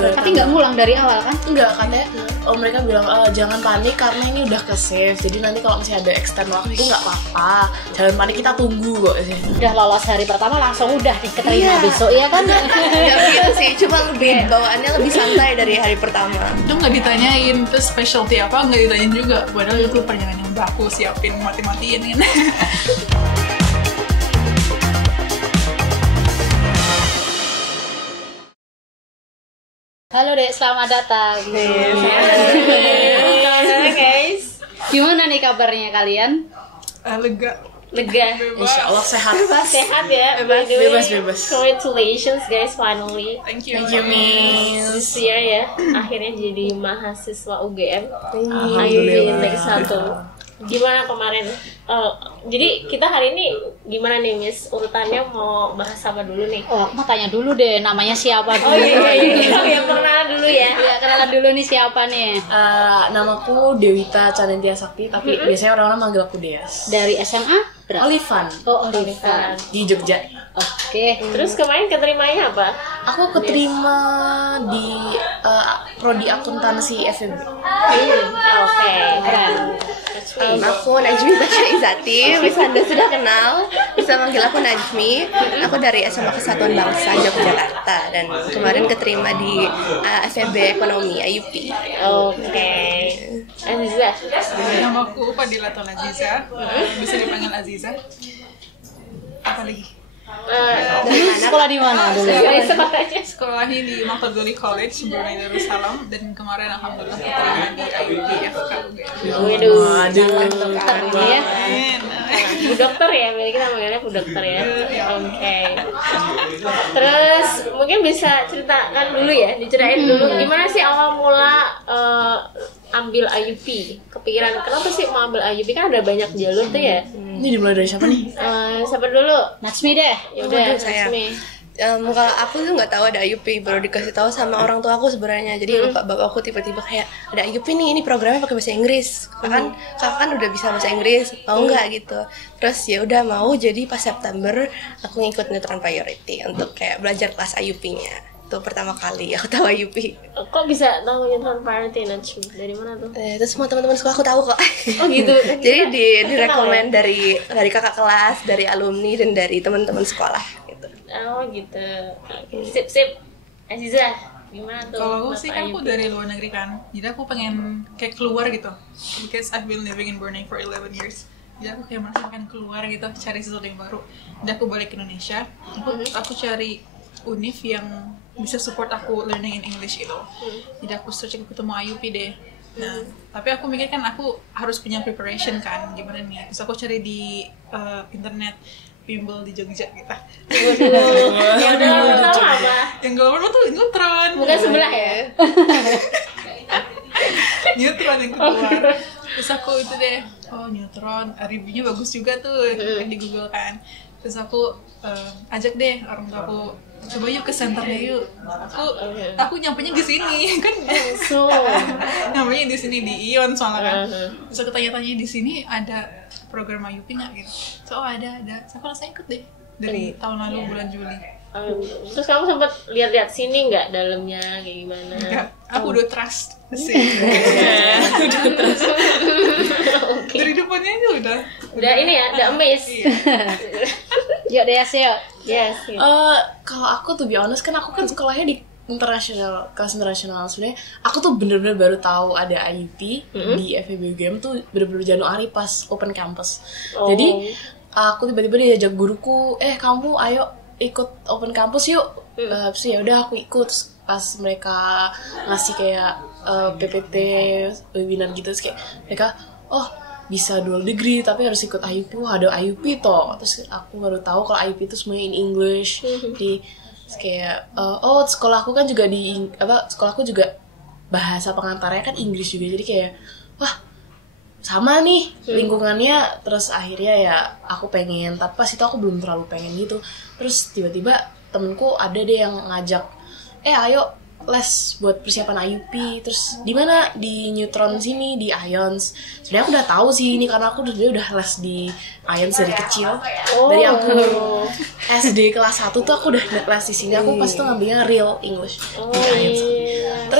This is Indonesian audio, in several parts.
Tapi nggak ngulang dari awal kan? Enggak, katanya mereka bilang jangan panik karena ini udah ke save. Jadi nanti kalau misalnya ada external waktu nggak apa-apa. Jangan panik, kita tunggu kok. Udah lolos hari pertama langsung udah diterima besok ya kan? Ya gitu sih, cuma lebih bawaannya lebih santai dari hari pertama. Itu nggak ditanyain, terus specialty apa nggak ditanyain juga. Padahal itu perjalanan yang udah aku siapin mati-matiin ini. Halo Dek, selamat datang. Halo guys. Gimana nih kabarnya kalian? Lega. Insya Allah sehat. Sehat ya. Bebas. Congratulations guys, finally. Thank you, Miss. This year ya, akhirnya jadi mahasiswa UGM. Alhamdulillah. Next 1. Gimana kemarin? Jadi kita hari ini gimana nih Miss? Urutannya mau bahas apa dulu nih? Oh, aku mau tanya dulu deh, namanya siapa dulu? Oh iya, perkenalan dulu ya. Ya, kenalan dulu nih siapa nih? Namaku Dewita Canentia Sakti, tapi biasanya orang-orang manggil aku Deas. Dari SMA? Berapa? Olivan. Oh, Olivan. Di Jogja. Oke. Terus kemarin keterimanya apa? Aku keterima di prodi akuntansi FEB. Oke, keren. Aku Najmi Basya Izati, bisa Anda sudah kenal, bisa manggil aku Najmi. Aku dari SMA Kesatuan Bangsa Yogyakarta dan kemarin keterima di FEB Ekonomi IUP. Oke. Aziza. Namaku Fadila Aziza. Bisa dipanggil Aziza. Apa lagi? Sekolah di mana dulu? Sekolahnya di Mahdali College, Brunei Darussalam, dan kemarin alhamdulillah keterima di IUP FKUG. Dokter nih ya. Bu dokter ya, kita manggilnya Bu dokter ya. Oke. Terus mungkin bisa ceritakan dulu ya, diceritain dulu gimana sih awal mula ambil IUP. Kepikiran kenapa sih mau ambil IUP, kan ada banyak jalur tuh ya. Ini dimulai dari siapa nih? Siapa dulu? Natsmi deh. Ya udah, saya. Natsmi. Kalau aku tuh nggak tahu ada IUP, baru dikasih tahu sama orang tua aku sebenarnya. Jadi bapak aku tiba-tiba kayak ada IUP nih, ini programnya pakai bahasa Inggris. Kakak kan udah bisa bahasa Inggris, mau nggak gitu. Terus ya udah mau. Jadi pas September aku ngikut Neutron Priority untuk kayak belajar kelas IUP-nya. Itu pertama kali aku tahu IUP. Kok bisa tahu Neutron Priority, Natsmi? Dari mana tuh? Terus semua teman-teman sekolah aku tahu kok. Oh gitu. Jadi direkomend dari kakak kelas, dari alumni dan dari teman-teman sekolah gitu. Oh gitu. Sip. Aziza, gimana tuh? Kalau aku sih kan IUP? aku dari luar negeri kan, jadi aku pengen kayak keluar gitu. Because I've been living in Brunei for 11 years. Jadi aku kayak merasa pengen keluar gitu, cari sesuatu yang baru. Jadi aku balik ke Indonesia, aku cari univ yang bisa support aku learning in English gitu. Jadi aku search, aku ketemu IUP deh. Nah, tapi aku mikir kan aku harus punya preparation kan, gimana nih? Terus aku cari di internet bimbel di Jogja gitu. Ya udah apa? Yang galau tuh Neutron. Bukan sebelah ya? Neutron yang keluar. Terus aku itu deh, oh Neutron, reviewnya bagus juga tuh yang di Google kan. Terus aku ajak deh orang tua aku, coba yuk ke senternya yuk. Aku nyampenya di sini kan. Nyampenya di sini di Ion soalnya kan. Terus aku tanya-tanya di sini ada program IUP nggak gitu. So ada. Terus aku langsung ikut deh dari tahun lalu bulan Juli. Terus kamu sempat lihat-lihat sini nggak dalamnya kayak gimana? Enggak, aku udah trust sih. Udah trust. Dari depannya aja Udah ini ya, udah amazed. Yuk deh, yuk. Yes. Kalau aku tuh be honest, kan aku kan sekolahnya di internasional, kelas internasional. Sebenarnya aku tuh bener-bener baru tahu ada IUP di FEB UGM tuh bener-bener Januari pas open campus. Jadi aku tiba-tiba diajak guruku, kamu ayo ikut open campus yuk. Terus ya udah aku ikut. Terus pas mereka ngasih kayak PPT webinar gitu, terus kayak mereka bisa dual degree tapi harus ikut IUP. Ada IUP toh. Terus aku baru tahu kalau IUP itu semuanya in English. Di kayak sekolahku kan juga sekolahku juga bahasa pengantarnya kan Inggris juga. Jadi kayak wah, sama nih lingkungannya. Terus akhirnya ya aku pengen, tapi pas itu aku belum terlalu pengen gitu. Terus tiba-tiba temenku ada deh yang ngajak, ayo les buat persiapan IUP. Terus di mana? Di Neutron sini, di Ions. Sebenarnya aku udah tahu sih ini karena aku udah les di Ions dari kecil. Dari aku SD kelas 1 tuh aku udah les di sini. Aku pas itu ngambilnya real English di Ions.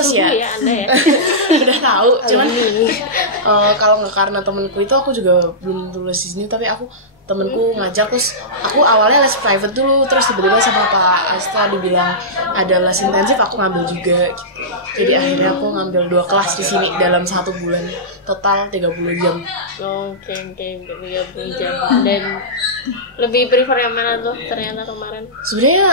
terus subuh ya, ya Anda ya. udah tahu. Cuman kalau nggak karena temenku itu aku juga belum tulis di sini, tapi temenku ngajak, terus aku awalnya les private dulu, terus tiba-tiba sama Pak Asta dibilang ada les intensif, aku ngambil juga gitu. Jadi akhirnya aku ngambil 2 kelas di sini dalam 1 bulan, total 30 jam. Oke, 30 jam. Dan lebih prefer yang mana tuh ternyata kemarin? Sebenarnya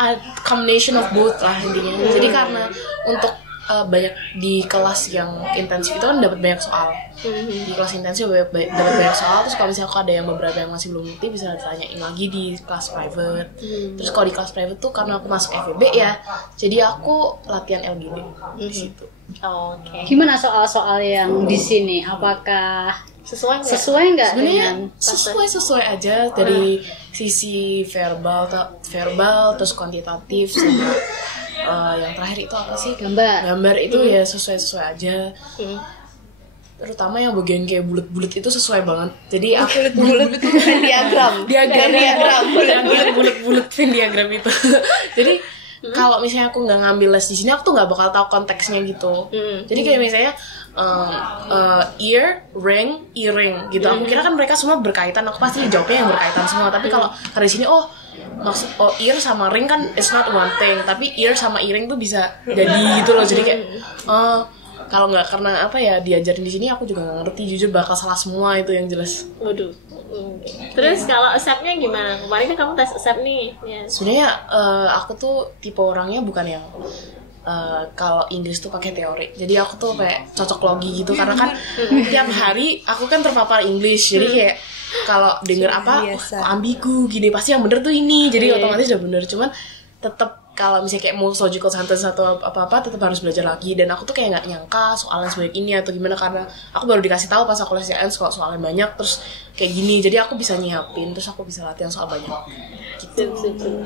a combination of both lah intinya. Jadi karena untuk banyak di kelas yang intensif itu kan dapat banyak soal. Di kelas intensif dapat banyak soal, terus kalau misalnya ada yang beberapa yang masih belum ngerti bisa ditanyain lagi di kelas private. Terus kalau di kelas private tuh karena aku masuk FEB ya, jadi aku latihan LGD di situ. Oke. Gimana soal-soal yang di sini? Apakah Sesuai nggak? sesuai nggak Sebenarnya dengan sesuai aja dari sisi verbal terus kuantitatif sama yang terakhir itu apa sih, gambar itu ya sesuai aja. Terutama yang bagian kayak bulat-bulat itu sesuai banget. Jadi aku bulat itu Venn diagram bulat Venn diagram itu. Jadi kalau misalnya aku nggak ngambil les di sini, aku tuh nggak bakal tahu konteksnya gitu. Jadi kayak misalnya ear, ring, earring gitu. Aku kira kan mereka semua berkaitan. Aku pasti jawabnya yang berkaitan semua. Tapi kalau di sini maksud ear sama ring kan it's not one thing. Tapi ear sama earring tuh bisa jadi gitu loh. Jadi kayak kalau nggak karena apa ya diajarin di sini, aku juga nggak ngerti, jujur bakal salah semua itu yang jelas. Waduh. Terus kalau ASEP-nya gimana? Kemarin kan kamu tes ASEP nih. Ya. Sebenarnya aku tuh tipe orangnya bukan yang kalau Inggris tuh pakai teori. Jadi aku tuh kayak cocok logi gitu, karena kan tiap hari aku kan terpapar English. Jadi kayak kalau denger apa kok ambigu gini, pasti yang bener tuh ini. Jadi otomatis udah bener. Cuman tetap kalau misalnya kayak morphological sentence atau apa-apa tetap harus belajar lagi. Dan aku tuh kayak nggak nyangka soalnya sebanyak ini atau gimana, karena aku baru dikasih tahu pas aku les JNS kalau soalnya banyak terus kayak gini. Jadi aku bisa nyiapin, terus aku bisa latihan soal banyak gitu.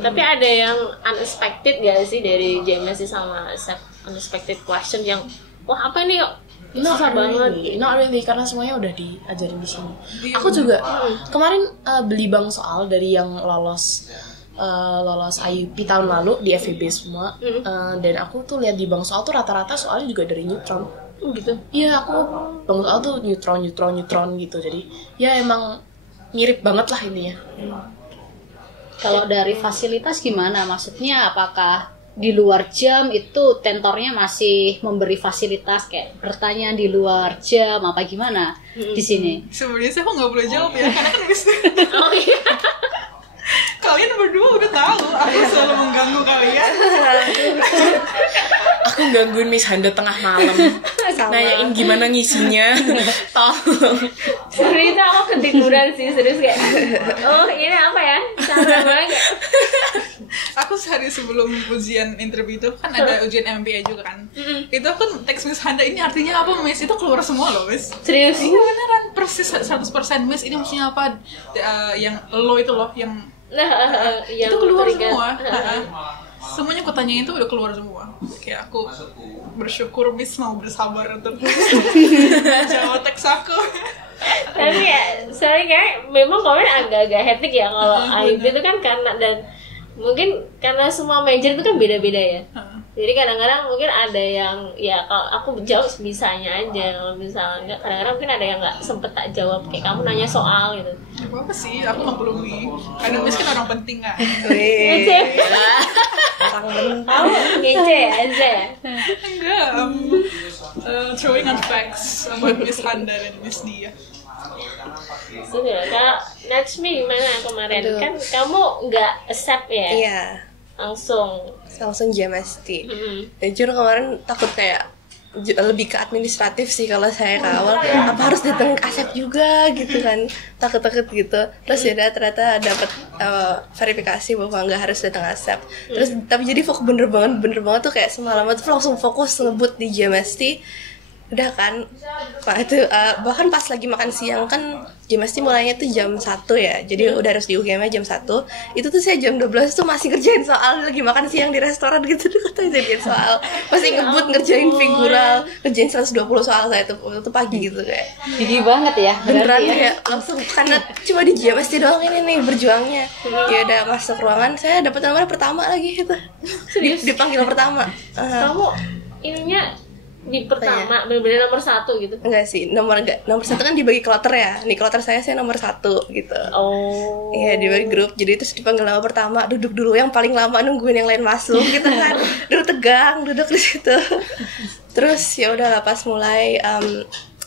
Tapi ada yang unexpected gak sih dari JMSC sama ASEP? Unexpected question yang wah apa ini kok susah banget? Not really, karena semuanya udah diajarin di sini. Aku juga kemarin beli bank soal dari yang lolos IUP tahun lalu di FEB semua. Dan aku tuh lihat di bank soal tuh rata-rata soalnya juga dari neutron. Gitu. Iya, aku bank soal tuh neutron gitu. Jadi ya emang mirip banget lah intinya. kalau dari fasilitas gimana? Maksudnya apakah di luar jam itu tentornya masih memberi fasilitas kayak bertanya di luar jam apa gimana di sini? Sebenarnya sih aku nggak boleh jawab ya, karena kan bisa. Oh iya. Kalian berdua udah tahu aku selalu mengganggu kalian. Aku gangguin Miss Handa tengah malam, nanyain gimana ngisinya. Tolong. Sebenarnya itu aku ketiduran sih, serius kayak oh ini apa ya, cara banget. Aku sehari sebelum ujian interview itu kan ada ujian MBA juga kan. Itu aku teks Miss Handa, ini artinya apa Miss? Itu keluar semua loh Miss. Serius? Iya beneran, persis 100% Miss, ini maksudnya apa? Yang lo itu loh, yang yang itu keluar teringat. semua. Semuanya aku tanyain itu udah keluar semua. Kayak aku bersyukur Miss mau bersabar untuk jawab teks aku. Tapi ya, sorry kayak memang komen agak-agak hectic ya kalau IB itu kan karena dan mungkin karena semua major itu kan beda-beda ya. Jadi kadang-kadang mungkin ada yang ya kalau aku jawab bisanya aja, kalau misalnya enggak kadang-kadang mungkin ada yang nggak sempet tak jawab kayak kamu nanya soal gitu. Gak apa-apa sih, aku maklumi. Karena Miss kan orang penting kan. Ngece. Tahu ngece aja. Enggak, throwing out facts about Miss Handa dan Miss Dia. Sudah, kalau Najmi gimana kemarin? Aduh. Kan kamu nggak accept ya? Iya, Langsung JMST. Jujur kemarin takut kayak lebih ke administratif sih kalau saya ke awal, apa harus datang ke ASEP juga gitu kan, takut gitu. Terus ya ternyata dapat verifikasi bahwa nggak harus datang ASEP. Terus tapi jadi bener banget tuh kayak semalam tuh langsung fokus ngebut di JMST. udah kan, bahkan pas lagi makan siang kan gimnastik mulainya tuh jam 1 ya, jadi udah harus di UGM jam 1. Itu tuh saya jam 12 tuh masih ngerjain soal, lagi makan siang di restoran gitu tuh ngerjain soal, masih ngebut ngerjain figural, ngerjain 120 soal saya tuh pagi gitu kayak Gigi banget ya. beneran berarti kayak langsung, karena cuma di GMST doang ini nih berjuangnya. Ya udah masuk ruangan, saya dapat nomor pertama lagi gitu, dipanggil pertama. Kamu ininya di pertama bener-bener nomor 1 gitu. Enggak sih, nomor 1 kan dibagi kloter ya. Nih kloter saya nomor 1 gitu. Oh. Iya, dibagi grup. Jadi terus dipanggil nama pertama, duduk dulu, yang paling lama nungguin yang lain masuk gitu kan. Duduk tegang, duduk di situ. Terus ya udah pas mulai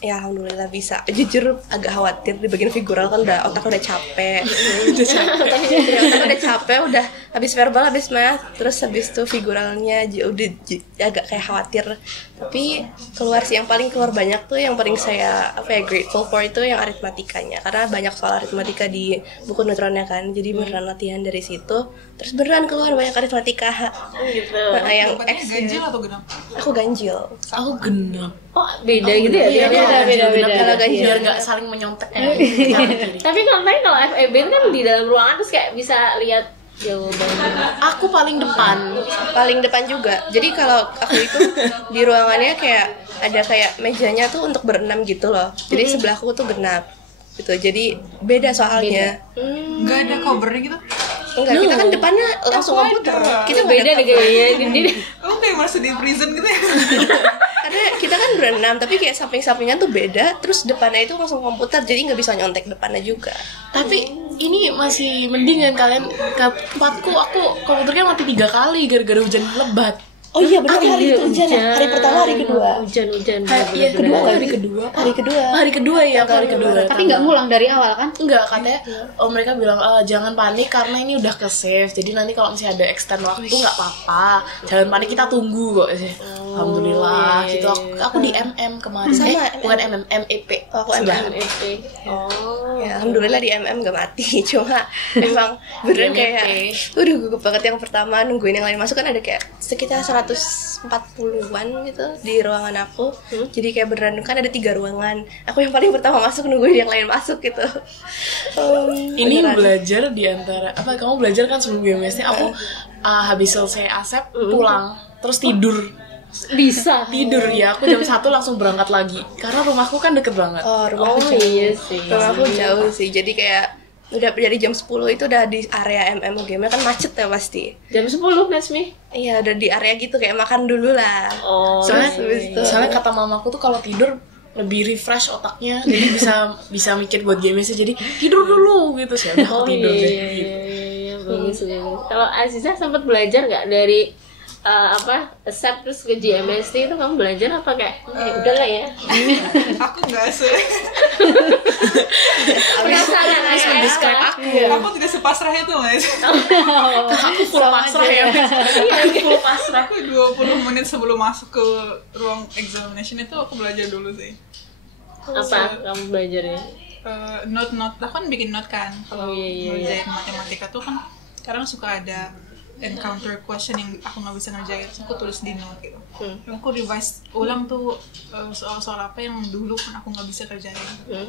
ya alhamdulillah bisa. Jujur agak khawatir di bagian figural kan otak udah capek. Otak udah capek, udah habis verbal, habis math, terus habis itu figuralnya udah agak kayak khawatir. Tapi keluar sih, yang paling keluar banyak tuh, yang paling saya grateful for itu yang aritmatikanya, karena banyak soal aritmatika di buku neutronnya kan. Jadi beneran latihan dari situ, terus beneran keluar banyak aritmatika. Gitu. Nah, yang Bukannya X ganjil atau genap? aku ganjil. Aku genap. Oh, beda gitu ya? beda. Kalau ganjil. biar nggak saling menyontek. Tapi kalau FEB kan di dalam ruangan terus kayak bisa lihat jawabannya. Aku paling depan. Paling depan juga. Jadi kalau aku itu di ruangannya kayak ada kayak mejanya tuh untuk berenam gitu loh. Jadi sebelahku tuh genap gitu. Jadi beda soalnya. Nggak ada covernya gitu? Enggak, kita kan depannya langsung Aku komputer. ada. Kita nggak Beda ada deh kayaknya. Jadi Oh kayak merasa di prison gitu ya? karena kita kan berenam, tapi kayak samping-sampingan tuh beda. Terus depannya itu langsung komputer, jadi nggak bisa nyontek depannya juga. Tapi ini masih mending kan kalian. Ke tempatku aku komputernya mati 3 kali gara-gara hujan lebat. Oh iya benar, hari itu hujan. Hari pertama, hari kedua. Hujan. Iya, hari kedua. Hari kedua ya, hari kedua. Tapi nggak ngulang dari awal kan? Enggak, katanya mereka bilang jangan panik karena ini udah ke save. Jadi nanti kalau misalnya ada extend waktu nggak apa-apa. Jangan panik, kita tunggu kok sih. Alhamdulillah gitu. Aku di MM kemarin. Sama, Bukan MM, MEP. Aku emang. Oh. Ya, alhamdulillah di MM gak mati. Cuma emang beneran kayak udah gugup banget. Yang pertama nungguin yang lain masuk kan ada kayak sekitar 140-an gitu di ruangan aku. Jadi kayak beneran kan ada 3 ruangan. Aku yang paling pertama masuk, nungguin yang lain masuk gitu. Ini beneran. belajar di antara apa, kamu belajar kan sebelum GMST. Aku habis selesai asep pulang terus tidur Bisa. ya. Aku jam 1 langsung berangkat lagi karena rumahku kan deket banget. Rumahku jauh. Iya sih. Rumahku jauh sih. Jadi kayak udah dari jam 10 itu udah di area MM UGM kan macet ya pasti. Jam 10 Nasmi. Iya, udah di area gitu kayak makan dulu lah. Oh. Soalnya kata mamaku tuh kalau tidur lebih refresh otaknya, jadi bisa mikir buat gamesnya, jadi tidur dulu gitu sih. Aku tidur deh. Gitu. Iya, bagus. Kalau Aziza sempat belajar nggak dari accept terus ke GMST itu, kamu belajar apa kayak udahlah ya? Aku nggak Penasaran aja. Aku tidak sepasrah itu Mas. Aku full pasrah ya. Full pasrah. Aku 20 menit sebelum masuk ke ruang examination itu aku belajar dulu sih. Apa kamu belajarnya? Note aku kan bikin note kan. Kalau Iya. ngerjain matematika tuh kan kadang suka ada encounter question yang aku nggak bisa ngerjain, terus aku tulis di note gitu. Aku revise ulang tuh soal-soal apa yang dulu kan aku nggak bisa kerjain.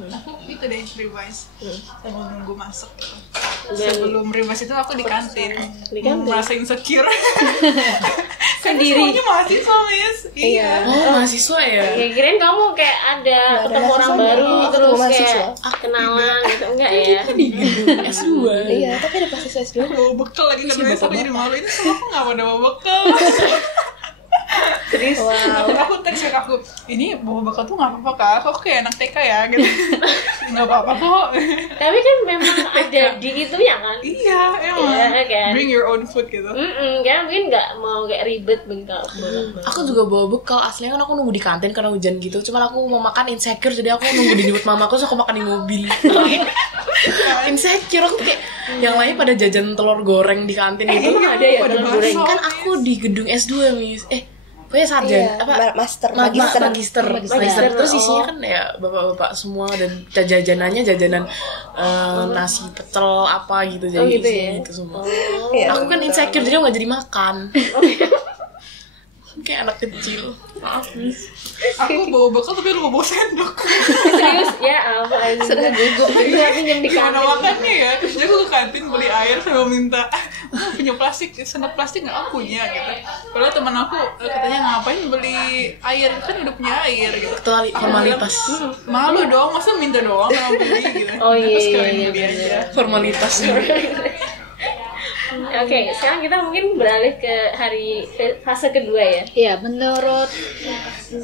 Aku itu deh revise sambil nunggu masuk gitu. Sebelum revise itu aku di kantin. Merasa insecure. Sendiri. Semuanya mahasiswa, Miss. Iya. Oh, mahasiswa ya? Ya kirain kamu kayak ada ketemu orang baru terus kayak kenalan gitu, enggak ya? Di gedung S2. Iya, tapi ada pasti S2. Aku bawa bekal lagi karena aku jadi malu, ini sama aku nggak pada bawa bekal. Terus aku teks ke aku, ini bawa bekal tuh nggak apa-apa kak, aku kayak anak TK ya gitu. Nggak apa-apa kok. Tapi kan memang ada di itunya kan? Iya, emang. Iya, kan? Bring your own food gitu. Karena mungkin nggak mau kayak ribet bengkak. Aku juga bawa bekal, aslinya kan aku nunggu di kantin karena hujan gitu. Cuman aku mau makan insecure, jadi aku nunggu di jemput mamaku, terus aku makan di mobil. Insecure, aku kayak yang lain pada jajan telur goreng di kantin gitu. Emang ada ya telur goreng? Kan aku di gedung S2, Miss. Pokoknya sarjana magister. Terus isinya kan ya bapak-bapak semua, dan jajanannya jajanan nasi pecel apa gitu, jadi gitu isinya ya? itu semua. Iya. Aku kan insecure, jadi aku nggak jadi makan. Kayak anak kecil. Maaf, Miss. Aku bawa bekal tapi lupa bawa sendok. Serius ya apa aja sudah gugup juga pinjam di Gimana kantin. makannya ya? Jadi aku ke kantin beli air sambil minta punya plastik, sendok plastik nggak aku punya gitu. Padahal teman aku katanya ngapain beli air, kan udah punya air gitu. Kecuali formalitas. Malu dong, masa minta doang sama beli gitu. Oh iya, Terus sekalian iya, beli iya, aja. Formalitas. Oke, sekarang kita mungkin beralih ke fase kedua ya. Iya, menurut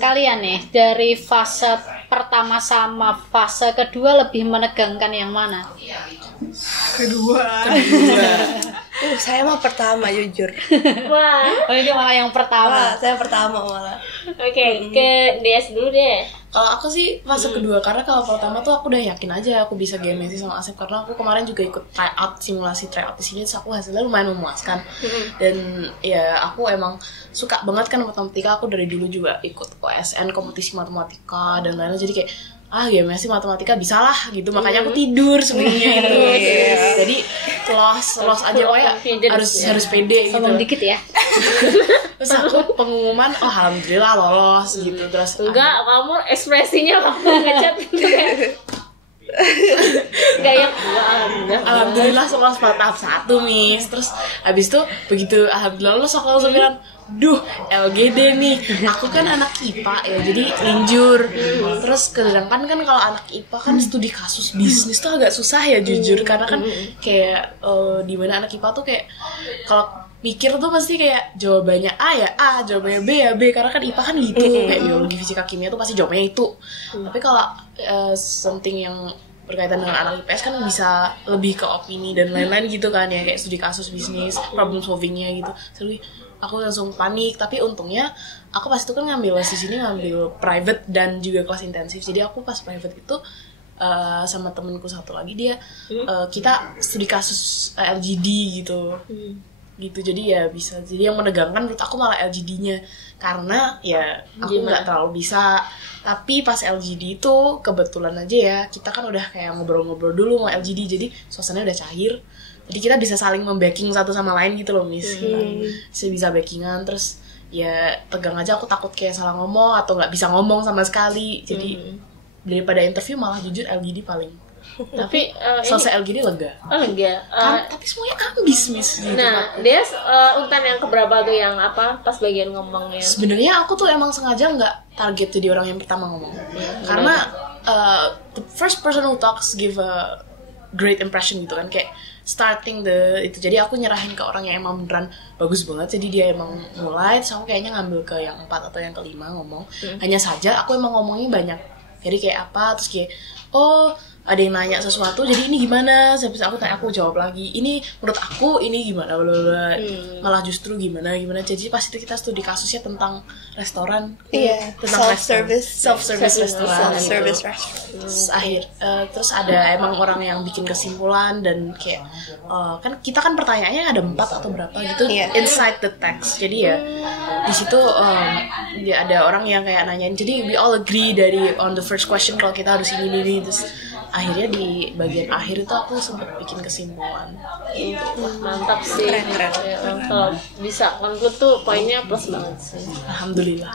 kalian nih dari fase pertama sama fase kedua lebih menegangkan yang mana? Kedua. Saya mah pertama jujur. Wah, Oh, ini malah yang pertama. Saya pertama malah. oke, ke DS dulu deh. Kalau aku sih fase kedua, karena kalau pertama tuh aku udah yakin aja aku bisa GMSI sama Asep, karena aku kemarin juga ikut simulasi tryout di sini, terus aku hasilnya lumayan memuaskan. Dan ya aku emang suka banget kan matematika, aku dari dulu juga ikut OSN kompetisi matematika dan lain-lain, jadi kayak GMSI matematika bisa lah gitu, makanya aku tidur sebelumnya gitu. Jadi los aja harus pede gitu. Sombong dikit ya. Terus aku pengumuman, alhamdulillah lolos gitu. Terus Enggak, kamu ekspresinya kamu ngecat gitu ya. Enggak yang alhamdulillah lolos pada tahap 1, Miss. Terus habis itu begitu alhamdulillah lolos, aku langsung bilang, duh LGD nih, aku kan anak IPA ya, jadi linjur. Terus sedangkan kan kalau anak IPA kan studi kasus bisnis tuh agak susah ya jujur, karena kan kayak di mana anak IPA tuh kayak kalau mikir tuh pasti kayak jawabannya A ya A, jawabannya B ya B, karena kan IPA kan gitu, kayak biologi, fisika, kimia tuh pasti jawabannya itu. Tapi kalau something yang berkaitan dengan anak IPS kan bisa lebih ke opini dan lain-lain gitu kan ya, kayak studi kasus bisnis, problem solvingnya gitu. Jadi aku langsung panik, tapi untungnya aku pas itu kan ngambil di sini ngambil private dan juga kelas intensif. Jadi aku pas private itu sama temenku satu lagi dia kita studi kasus LGD gitu. Gitu, jadi ya bisa. Jadi yang menegangkan menurut aku malah LGD-nya, karena ya aku nggak terlalu bisa. Tapi pas LGD itu kebetulan aja ya, kita kan udah kayak ngobrol-ngobrol dulu mau LGD, jadi suasananya udah cair. Jadi kita bisa saling membacking satu sama lain gitu loh, Miss. Kita bisa backingan, terus ya tegang aja, aku takut kayak salah ngomong atau nggak bisa ngomong sama sekali. Jadi daripada interview malah jujur LGD paling. Tapi selesai LGD lega. Lega. Tapi semuanya ambis, Miss. Gitu. Nah, dia urutan yang keberapa tuh yang apa pas bagian ngomongnya? Sebenarnya aku tuh emang sengaja nggak target jadi orang yang pertama ngomong. Karena the first person who talks give a great impression gitu kan, kayak starting itu. Jadi aku nyerahin ke orang yang emang beneran bagus banget, jadi dia emang mulai, terus aku kayaknya ngambil ke yang 4 atau yang kelima ngomong. Hanya saja aku emang ngomongnya banyak, jadi kayak apa, terus kayak ada yang nanya sesuatu, jadi ini gimana, sampai aku tanya, aku jawab lagi, ini menurut aku ini gimana, blablabla. Malah justru gimana, jadi pas itu kita studi kasusnya tentang restoran, tentang self service restoran. Terus ada emang orang yang bikin kesimpulan, dan kayak kan kita kan pertanyaannya ada 4 atau berapa gitu inside the text, jadi ya di situ ada orang yang kayak nanyain, jadi we all agree dari on the first question kalau kita harus ini, terus akhirnya di bagian akhir itu aku sempat bikin kesimpulan. Mantap sih. Keren. Kalau bisa conclude tuh poinnya plus banget sih. Alhamdulillah.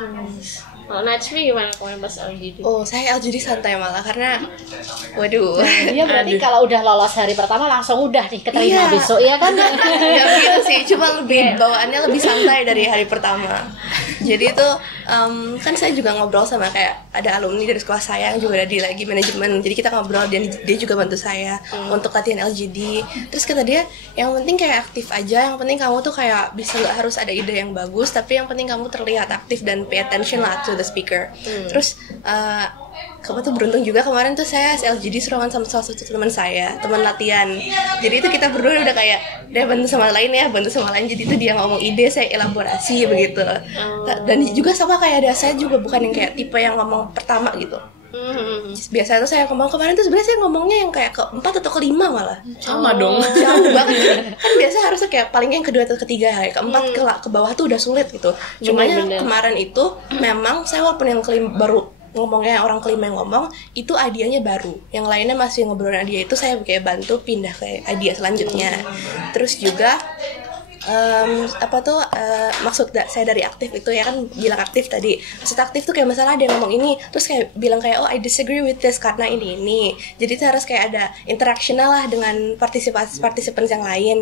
Najmi gimana kemarin pas LGD? Saya LGD santai malah, karena waduh. Iya, berarti kalau udah lolos hari pertama langsung udah nih keterima besok ya kan? Ya gitu sih, cuma lebih bawaannya lebih santai dari hari pertama. Jadi itu kan saya juga ngobrol sama kayak ada alumni dari sekolah saya yang juga ada di lagi manajemen. Jadi kita ngobrol, dan dia juga bantu saya untuk latihan LGD. Terus kata dia, yang penting kayak aktif aja, yang penting kamu tuh kayak bisa, nggak harus ada ide yang bagus, tapi yang penting kamu terlihat aktif dan pay attention lah to the speaker. Terus kamu tuh beruntung juga kemarin tuh saya LGD seruangan sama salah satu teman saya, teman latihan. Jadi itu kita berdua udah kayak dia bantu sama lain. Jadi itu dia ngomong ide, saya elaborasi begitu. Dan juga sama kayak ada, saya juga bukan yang kayak tipe yang ngomong pertama gitu. Biasanya tuh saya ngomong kemarin tuh sebenarnya saya ngomongnya yang kayak ke 4 atau ke 5 malah. Sama dong. Jauh banget. Kan biasa harusnya kayak paling yang kedua atau ketiga, ke 4 ke bawah tuh udah sulit gitu. Cumanya kemarin itu memang saya walaupun yang baru ngomongnya orang kelima yang ngomong itu idenya baru, yang lainnya masih ngobrolin idea, itu saya kayak bantu pindah ke idea selanjutnya. Terus juga maksud saya dari aktif itu ya kan bilang aktif tadi. Maksud aktif tuh kayak misalnya ada yang ngomong ini terus kayak bilang kayak I disagree with this karena ini. Jadi itu harus kayak ada interaksional lah dengan partisipan yang lain.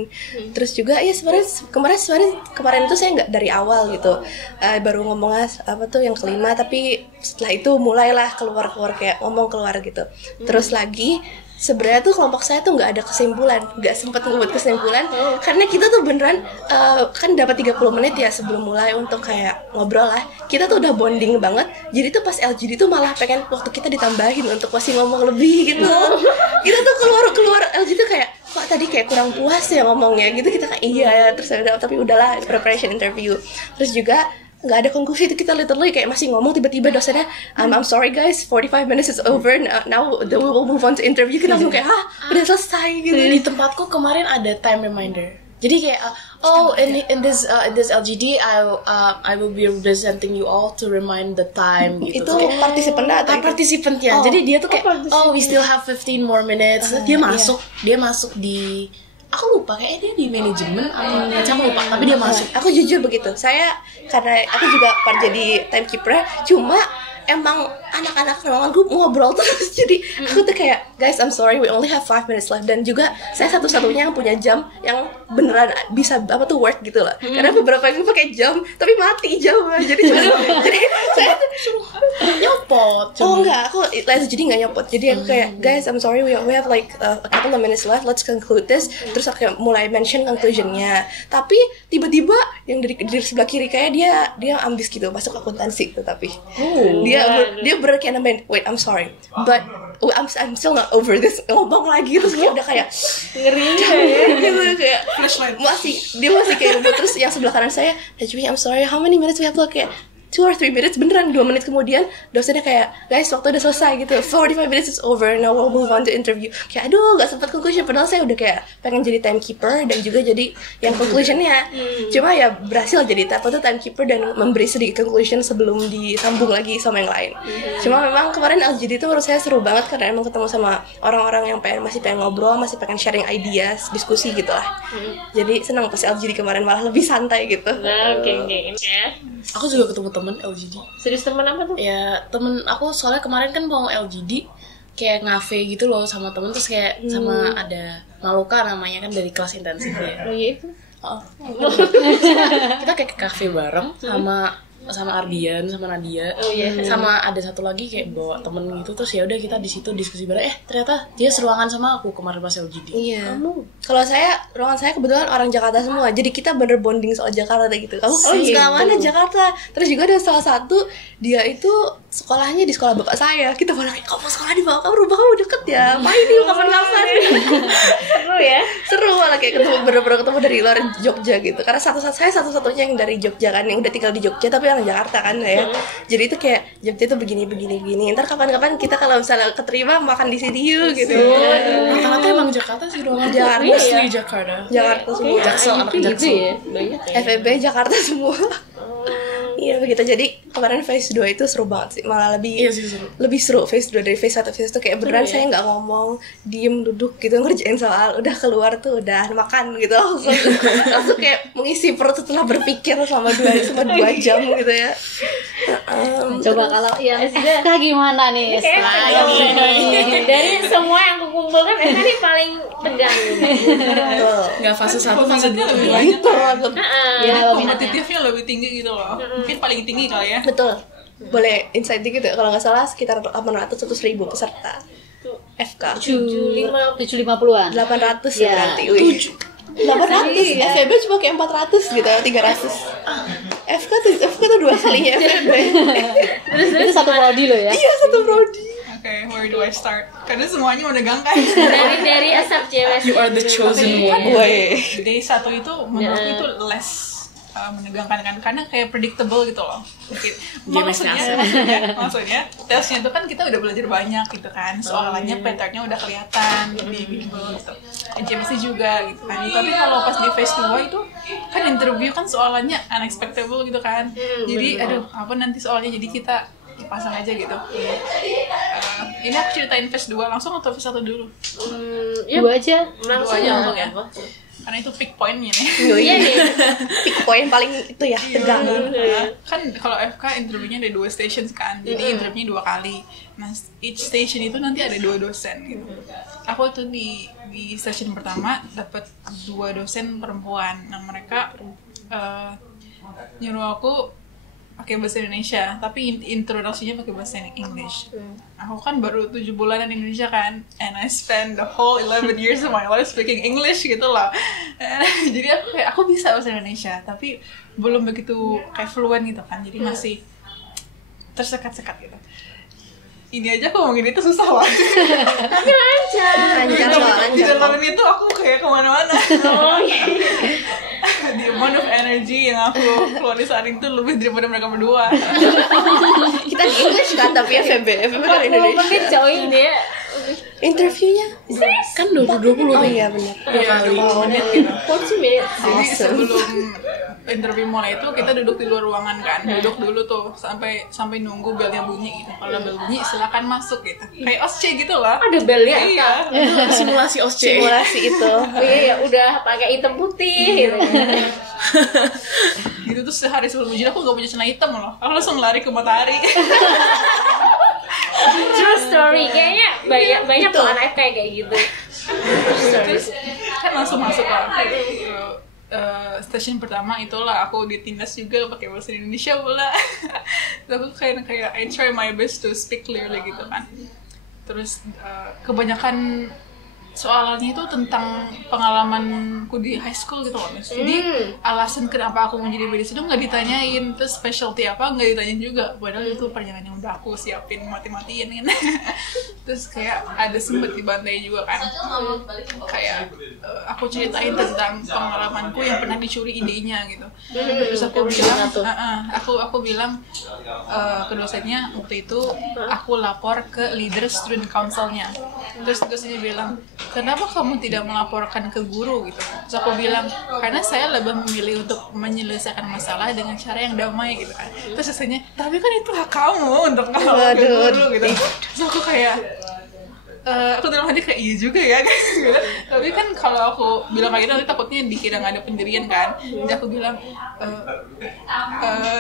Terus juga ya sebenarnya kemarin itu saya nggak dari awal gitu. Baru ngomongnya yang kelima, tapi setelah itu mulailah keluar kayak ngomong keluar gitu. Terus lagi sebenarnya tuh kelompok saya tuh nggak ada kesimpulan, nggak sempat membuat kesimpulan karena kita tuh beneran kan dapat 30 menit ya sebelum mulai untuk kayak ngobrol lah. Kita tuh udah bonding banget, jadi tuh pas LGD tuh malah pengen waktu kita ditambahin untuk masih ngomong lebih gitu. Kita tuh keluar LGD tuh kayak kok tadi kayak kurang puas ya ngomongnya gitu, kita kayak iya terus tapi udahlah preparation interview. Terus juga nggak ada konklusi, itu kita literally kayak masih ngomong, tiba-tiba dosennya I'm sorry guys 45 minutes is over, now we will move on to interview. Kita langsung kayak udah selesai gitu. Di tempatku kemarin ada time reminder, jadi kayak in this LGD I will be representing you all to remind the time gitu. Itu partisipannya atau partisipannya. Jadi dia tuh kayak we still have 15 more minutes. Dia masuk di, aku lupa kayak dia di manajemen atau aku lupa, tapi dia masuk. Aku jujur begitu, saya karena aku juga jadi timekeeper, cuma emang anak-anak ruangan gue ngobrol terus, jadi aku tuh kayak guys I'm sorry we only have 5 minutes left. Dan juga saya satu-satunya yang punya jam yang beneran bisa work gitu lah, karena beberapa yang pakai jam tapi mati jamnya, jadi saya Suruh nyopot. enggak, aku jadi nggak nyopot, jadi aku kayak guys I'm sorry we have like a couple of minutes left, let's conclude this. Terus aku kayak mulai mention conclusionnya, tapi tiba-tiba yang dari sebelah kiri kayak dia ambis gitu masuk akuntansi gitu, tapi dia kayak nambahin wait I'm sorry but I'm still not over this, ngomong lagi terus kayak udah kayak Ngeri gitu kayak dia masih kayak ribut. Terus yang sebelah kanan saya Najmi I'm sorry how many minutes we have, kayak 2 or 3 minutes, beneran 2 menit kemudian dosennya kayak guys waktu udah selesai gitu, 45 minutes is over, now we'll move on to interview. Kayak aduh gak sempat conclusion, padahal saya udah kayak pengen jadi timekeeper dan juga jadi yang conclusionnya. Cuma ya berhasil jadi timekeeper dan memberi sedikit conclusion sebelum disambung lagi sama yang lain. Cuma memang kemarin LGD itu menurut saya seru banget karena emang ketemu sama orang-orang yang masih pengen ngobrol, masih pengen sharing ideas, diskusi gitu lah. Jadi senang pas LGD kemarin malah lebih santai gitu. Nah, oke. Aku juga ketemu temen LGD. Serius, teman apa tuh? Ya temen aku soalnya kemarin kan mau LGD kayak ngafe gitu loh sama temen, terus kayak sama ada Maluka namanya kan dari kelas intensif ya. Oh iya itu. Kita kayak ke kafe bareng sama Ardian, sama Nadia, sama ada satu lagi kayak bawa temen gitu. Terus ya udah kita di situ diskusi bareng. Ternyata dia seruangan sama aku kemarin pas LGD. Iya. Kalau ruangan saya kebetulan orang Jakarta semua, jadi kita bener bonding soal Jakarta gitu. Kamu sekolah mana Jakarta? Terus juga ada salah satu dia itu sekolahnya di sekolah bapak saya. Kita malah kayak kamu sekolah di bawah, rumah kamu deket ya, main yuk kapan-kapan. Seru ya? Seru malah kayak bener-bener ketemu dari luar Jogja gitu. Karena saya satu-satunya yang dari Jogja kan, yang udah tinggal di Jogja tapi orang Jakarta kan ya. Jadi itu kayak Jogja itu begini. Ntar kapan-kapan kita kalau misalnya keterima makan di sini yuk gitu. Rata-rata emang Jakarta sih doang. Jakarta semua. Jaksel, anak Jaksel ya, banyak ya. FEB Jakarta semua. Iya begitu. Jadi kemarin phase 2 itu seru banget sih. Malah lebih seru phase 2 dari phase 1. Phase 1 kayak beneran saya nggak ngomong, diem duduk gitu ngerjain soal, udah keluar tuh udah makan gitu langsung kayak mengisi perut setelah berpikir selama 2 jam gitu ya. Coba kalau yang FK gimana nih? Dari semua yang kukumpulkan ini paling tegang gitu. Nggak fase 1, fase 2 Gitu. Ya, kompetitifnya lebih tinggi gitu loh. Mungkin paling tinggi kali ya. Betul. Boleh insight dikit ya, kalau nggak salah sekitar 800-1.000 peserta FK. 750-an. 800 Ya. berarti. 800, FEB cuma kayak 400 gitu, 300. FK tuh 2 kalinya FEB. Itu satu prodi loh ya. Iya, satu prodi. Oke, where do I start? Karena semuanya menegangkan. Dari asap cewek. You are the chosen one. Day 1 itu menurutku itu less menegangkan kan, karena kayak predictable gitu loh. Maksudnya tesnya itu kan kita udah belajar banyak gitu kan, soalannya patternnya udah kelihatan di minimal gitu. JMC juga gitu kan. Tapi kalau pas di phase 2 itu kan interview kan soalannya unexpectable gitu kan. Jadi aduh apa nanti soalnya, jadi kita pasang aja gitu. Ini aku ceritain phase 2 langsung atau phase 1 dulu? 2 aja. Langsung ya. karena itu peak point-nya nih. Iya nih. Peak point paling itu ya, tegang. Kan kalau FK interviewnya ada 2 stations kan, jadi interviewnya 2 kali. Nah, each station itu nanti ada 2 dosen gitu. Aku tuh di station pertama dapat 2 dosen perempuan. Nah, mereka nyuruh aku pakai bahasa Indonesia, tapi introduksinya pakai bahasa English. Aku kan baru 7 bulanan di Indonesia kan, and I spend the whole 11 years of my life speaking English gitu loh. Jadi aku bisa bahasa Indonesia, tapi belum begitu kayak fluent gitu kan, jadi masih tersekat-sekat gitu. Ini aja aku ngomongin itu susah banget. Tapi lancar. Di dalam ini tuh aku kayak kemana-mana. Oh iya. The amount of energy yang aku keluar di saat itu lebih daripada mereka berdua. Kita di English kan, tapi FEB kan 40 Indonesia. menit coy dia. Interviewnya Kan 2020 oh nih. iya benar. Iya, 20 menit gitu. 40 minutes. Jadi sebelum interview mulai itu kita duduk di luar ruangan kan, duduk dulu tuh sampai nunggu belnya bunyi gitu. Kalau bel bunyi silakan masuk gitu. Kayak OSCE gitu lah. Ada bel ya? Iya. Simulasi OSCE. Simulasi itu. Oh iya ya, udah pakai hitam putih gitu. Gitu tuh sehari sebelum ujian aku gak punya celana hitam loh. Aku langsung lari ke matahari. True story, kayaknya banyak tuh anak kayak gitu. Terus kan langsung masuk lah. Stasiun pertama itulah aku ditindas juga pakai bahasa Indonesia pula. Terus aku kayak I try my best to speak clearly gitu kan. Terus kebanyakan soalnya itu tentang pengalamanku di high school gitu loh. Jadi alasan kenapa aku mau jadi medis itu nggak ditanyain, terus specialty apa nggak ditanyain juga. Padahal itu perjalanan yang udah aku siapin mati-matiin kan. Terus kayak ada sempet dibantai juga kan. Kayak aku ceritain tentang pengalamanku yang pernah dicuri idenya gitu. Terus aku bilang, aku bilang ke dosennya waktu itu aku lapor ke leader student council-nya. Terus dosennya bilang, kenapa kamu tidak melaporkan ke guru gitu? Terus aku bilang, karena saya lebih memilih untuk menyelesaikan masalah dengan cara yang damai gitu kan. Terus dosennya, tapi kan itu hak kamu untuk melapor ke guru gitu. Terus aku kayak aku dalam hati kayak iya juga ya gitu. Tapi kan kalau aku bilang kayak gitu nanti takutnya dikira nggak ada pendirian kan. Jadi aku bilang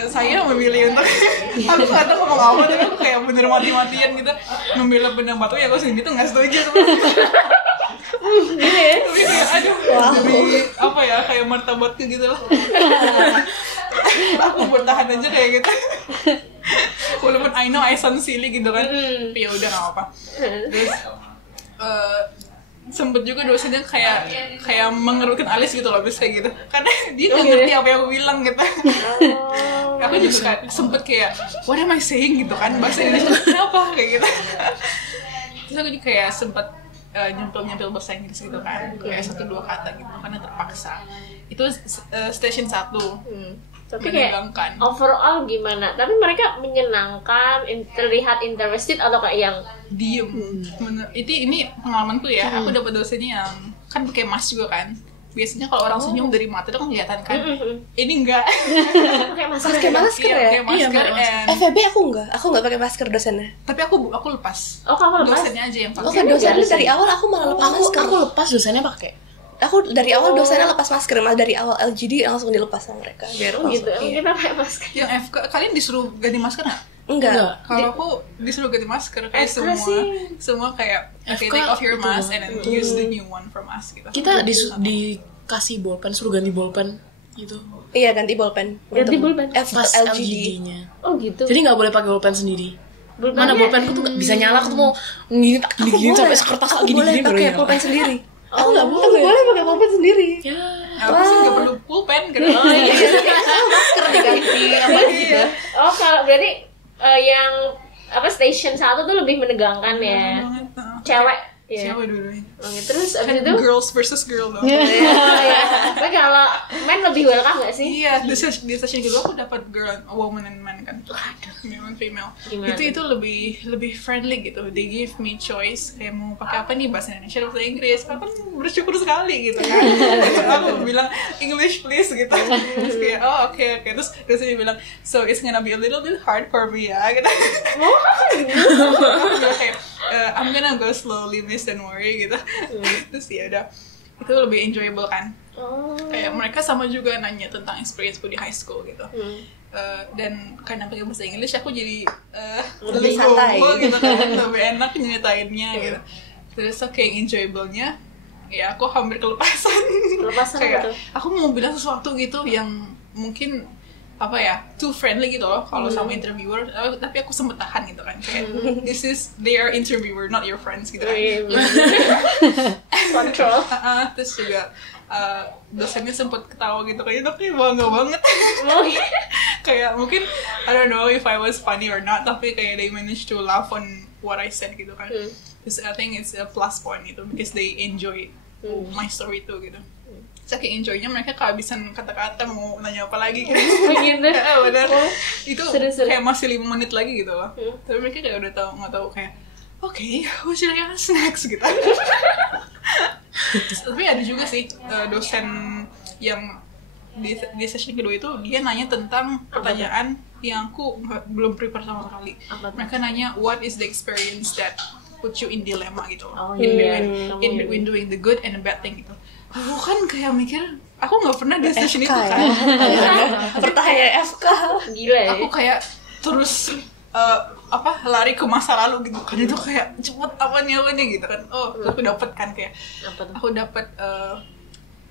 saya memilih untuk aku nggak tahu ngomong apa, tapi aku kayak bener mati-matian gitu membela pendapat ya. Aku sendiri tuh nggak setuju sama tapi kayak aduh jadi apa ya, kayak martabatku gitu lah. Aku bertahan aja kayak gitu. Walaupun I know I sound silly gitu kan, tapi ya udah nggak apa-apa. Terus sempet juga dosennya kayak mengerutkan alis gitu loh, bisa gitu, karena dia nggak ngerti apa yang aku bilang gitu. Aku juga sempet kayak what am I saying gitu kan, bahasa Indonesia kenapa kayak gitu. Terus aku juga kayak sempet nyempil bahasa Inggris gitu kan, kayak 1-2 kata gitu karena terpaksa. Itu station 1. Tapi kayak overall gimana? Tapi mereka menyenangkan, terlihat interested atau kayak yang diem. Ini pengalamanku ya. Aku dapat dosennya yang kan pakai mask juga kan. Biasanya kalau orang senyum dari mata itu kan kelihatan kan. Ini enggak. pakai masker. Pakai masker ya? Pakai masker. FEB aku enggak pakai masker dosennya. Tapi aku lepas. Oh, kamu lepas? Dosennya aja yang pakai. Oke, dosennya dari awal aku malah lepas masker. Aku lepas, dosennya pakai. Aku dari awal dosennya lepas masker, malah dari awal LGD langsung dilepas sama mereka. Biar Gitu. Kita pakai masker. Yang FK kalian disuruh ganti masker nggak? Enggak. Kalau aku disuruh ganti masker kayak semua kayak okay, take off your mask and then use the new one from us gitu. Kita dikasih bolpen, suruh ganti bolpen gitu. Iya, ganti bolpen. Ganti bolpen. Pas LGD. LGD-nya. Oh gitu. Jadi nggak boleh pakai bolpen sendiri. Bolpennya? Mana bolpenku tuh nggak bisa nyala, aku tuh mau gini tak gini sampai sekertas gini-gini baru pakai nyala. pulpen sendiri. Aku nggak boleh. Aku boleh pakai pulpen sendiri. Ya. Aku sih nggak perlu pulpen kan. Masker diganti apa gitu. Oh, kalau berarti yang station 1 tuh lebih menegangkan ya. Cewek. Ya. Cewek dulu-dulunya. Terus abis Kan itu girls versus girl dong. tapi kalau men lebih welcome gak sih? Iya, di session kedua aku dapat woman and man kan. Male and female. Gimana? Itu lebih friendly gitu. They give me choice kayak mau pakai apa nih, bahasa Indonesia atau bahasa Inggris. Aku kan bersyukur sekali gitu kan. Aku bilang English please gitu. Terus kayak oke. Terus dia bilang so it's gonna be a little bit hard for me ya gitu. Aku bilang kayak I'm gonna go slowly miss, don't worry gitu. Terus ya udah itu lebih enjoyable kan. Oh. Kayak mereka sama juga nanya tentang experience di high school gitu. Dan karena pakai bahasa Inggris aku jadi Lebih santai gitu kan, lebih enak nyeritainnya gitu. Terus kayak enjoyable-nya ya aku hampir kelepasan. Kayak betul. aku mau bilang sesuatu gitu yang mungkin apa ya, too friendly gitu loh kalau sama interviewer, tapi aku sempet tahan gitu kan, kayak they are interviewer not your friends gitu kan. Control. Terus juga dosennya sempet ketawa gitu kayak tapi bangga banget. Kayak mungkin I don't know if I was funny or not, tapi kayak they managed to laugh on what I said gitu kan. Terus I think it's a plus point itu because they enjoy my story too gitu. Saking enjoynya mereka kehabisan kata-kata mau nanya apa lagi gitu. Gitu. Benar. Itu Seru-seru. kayak masih 5 menit lagi gitu loh. Tapi mereka kayak udah tahu, nggak tahu kayak okay, what should I ask next gitu. Tapi ada juga sih dosen yang di session kedua itu dia nanya tentang pertanyaan yang aku belum prepare sama sekali. Mereka nanya what is the experience that put you in dilemma gitu loh. In between doing the good and the bad thing gitu. Aku kan kayak mikir, aku nggak pernah di session itu kan. Pertanyaan FK. Gila ya. Aku kayak terus lari ke masa lalu gitu kan, itu kayak cepet apa nih gitu kan. Aku dapet kan kayak aku dapet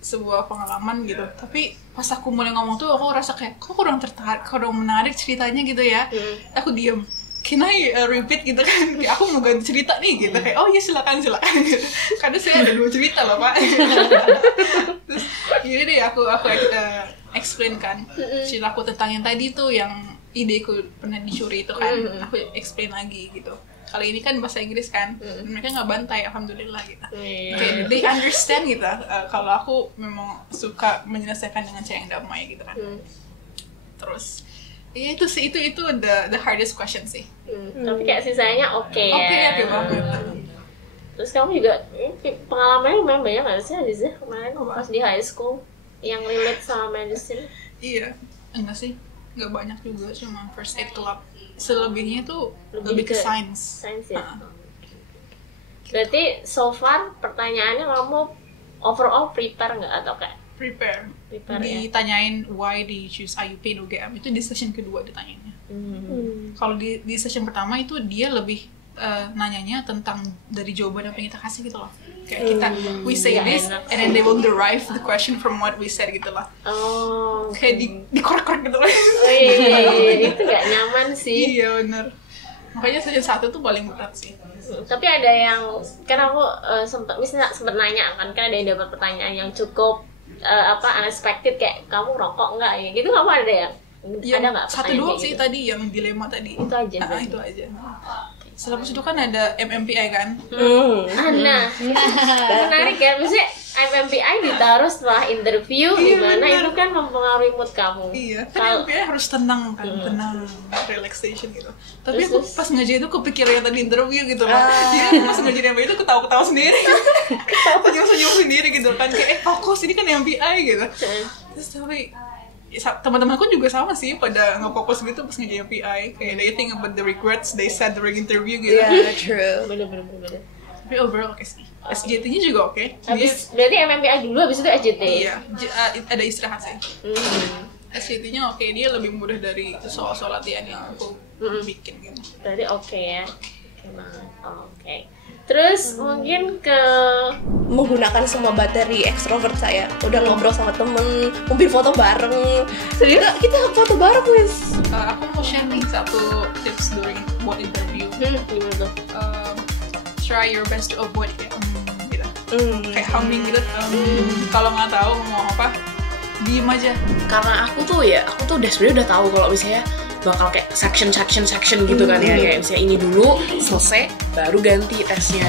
sebuah pengalaman gitu, tapi pas aku mulai ngomong tuh aku rasa kayak kok kurang tertarik, kurang menarik ceritanya gitu ya. Aku diem, can I repeat gitu kan, kayak aku mau ganti cerita nih gitu, kayak oh iya silakan gitu. Karena saya ada 2 cerita loh Pak. Terus gini deh aku explain kan cerita aku tentang yang tadi tuh, yang ideku pernah dicuri itu kan, aku explain lagi gitu. Kali ini kan bahasa Inggris kan, mereka nggak bantai, alhamdulillah gitu. Kayak they understand gitu. Kalau aku memang suka menyelesaikan dengan cara yang damai gitu kan. Terus ya itu sih, itu the hardest question sih. Tapi kayak sisanya oke ya. Oke banget. Terus kamu juga pengalamannya lumayan banyak nggak sih Aziza kemarin pas di high school yang relate sama medicine? Iya, enggak sih, nggak banyak juga, cuma first aid club. Selebihnya tuh lebih ke science. Science ya. Berarti so far pertanyaannya kamu overall prepare nggak atau kayak Prepare ditanyain why do you choose IUP dan UGM, itu di session kedua ditanyainnya. Kalau di session pertama itu dia lebih nanyanya tentang dari jawaban apa yang kita kasih gitu loh. Kayak kita we say this and then they will derive the question from what we said gitu lah. Kayak dikorek-korek gitu lah. Itu gak nyaman sih. Iya benar. Makanya session 1 tuh paling berat sih. Tapi ada yang kan aku sempat nanya kan ada yang dapat pertanyaan yang cukup unexpected, kayak kamu rokok nggak ya gitu. Kamu ada yang ada nggak? 1 doang sih gitu? Tadi yang dilema tadi. Itu aja. Itu aja. Setelah itu kan ada MMPI kan. Nah, menarik ya. Maksudnya MMPI ditaruh setelah interview, dimana itu kan mempengaruhi mood kamu. Iya, kan MMPI harus tenang kan, tenang, relaxation gitu. Tapi aku pas ngajar itu kepikiran yang tadi interview gitu loh. Jadi pas ngajar MMPI itu ketawa-ketawa sendiri. Senyum-senyum sendiri gitu kan, kayak fokus ini kan MMPI gitu. Terus tapi teman-temanku juga sama sih, pada nge-fokus gitu pas ngajar MMPI. Kayak they think about the regrets they said during interview gitu. Yeah, true. Bener. Tapi overall oke sih. SJT-nya juga oke. Berarti MMPI dulu, habis itu SJT? Iya, ada istirahat sih. SJT-nya oke, dia lebih mudah dari soal-soal latihan yang aku bikin gitu. Berarti oke ya. Oke. Terus mungkin ke menggunakan semua bateri ekstrovert saya. Udah ngobrol sama temen, mungkin foto bareng. Serius? Kita foto bareng guys. Aku mau share nih 1 tips buat interview. gimana tuh? Try your best to avoid kayak gitu. Kayak humming gitu. Kalau nggak tahu mau apa, diem aja. Karena aku tuh udah sebenarnya udah tahu kalau misalnya bakal kayak section gitu kan ya, kayak misalnya ini dulu selesai baru ganti tesnya.